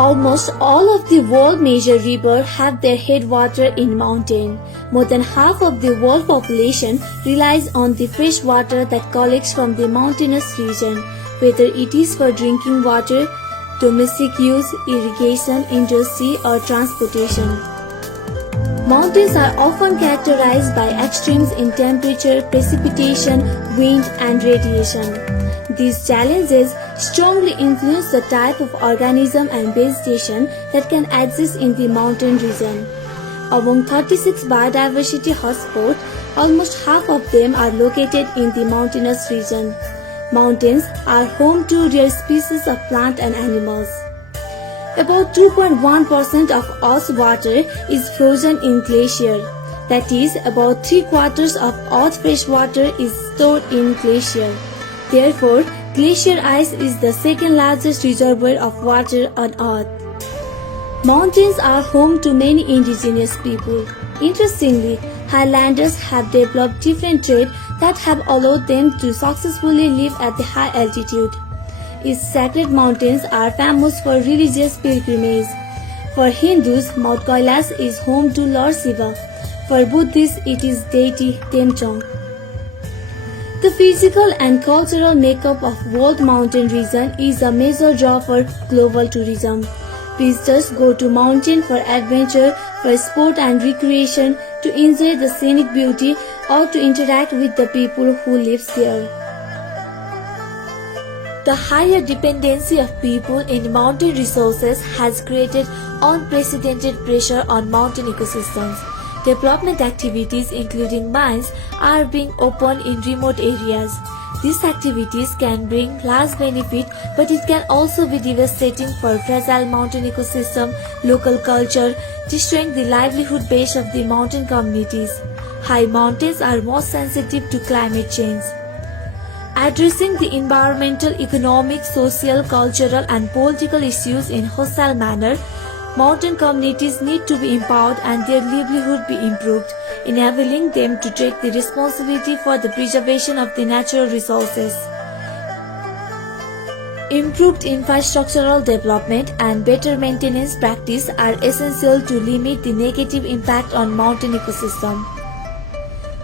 Almost all of the world major rivers have their headwater in mountain. More than half of the world population relies on the fresh water that collects from the mountainous region, whether it is for drinking water, domestic use, irrigation, industry, or transportation. Mountains are often characterized by extremes in temperature, precipitation, wind, and radiation. These challenges strongly influence the type of organism and vegetation that can exist in the mountain region. Among 36 biodiversity hotspots, almost half of them are located in the mountainous region. Mountains are home to rare species of plant and animals. About 2.1% of Earth's water is frozen in glacier. That is, about 3/4 of Earth's fresh water is stored in glacier. Therefore, glacier ice is the second largest reservoir of water on Earth. Mountains are home to many indigenous people. Interestingly, highlanders have developed different traits that have allowed them to successfully live at the high altitude. Its sacred mountains are famous for religious pilgrimage. For Hindus, Mount Kailash is home to Lord Shiva. For Buddhists, it is deity Temchong. The physical and cultural makeup of World Mountain region is a major draw for global tourism. Visitors go to mountain for adventure, for sport and recreation, to enjoy the scenic beauty, or to interact with the people who live there. The higher dependency of people in mountain resources has created unprecedented pressure on mountain ecosystems. Development activities including mines are being opened in remote areas. These activities can bring large benefit, but it can also be devastating for fragile mountain ecosystem, local culture, destroying the livelihood base of the mountain communities. High mountains are most sensitive to climate change. Addressing the environmental, economic, social, cultural and political issues in hostile manner, mountain communities need to be empowered and their livelihood be improved, enabling them to take the responsibility for the preservation of the natural resources. Improved infrastructural development and better maintenance practice are essential to limit the negative impact on mountain ecosystem.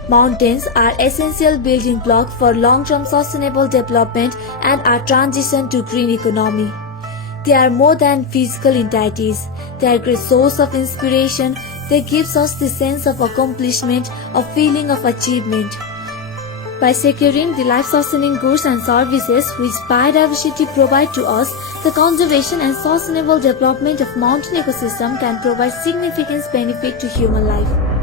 Mountains are essential building blocks for long-term sustainable development and our transition to green economy. They are more than physical entities. They are a great source of inspiration. They give us the sense of accomplishment, a feeling of achievement. By securing the life-sustaining goods and services which biodiversity provides to us, the conservation and sustainable development of mountain ecosystem can provide significant benefit to human life.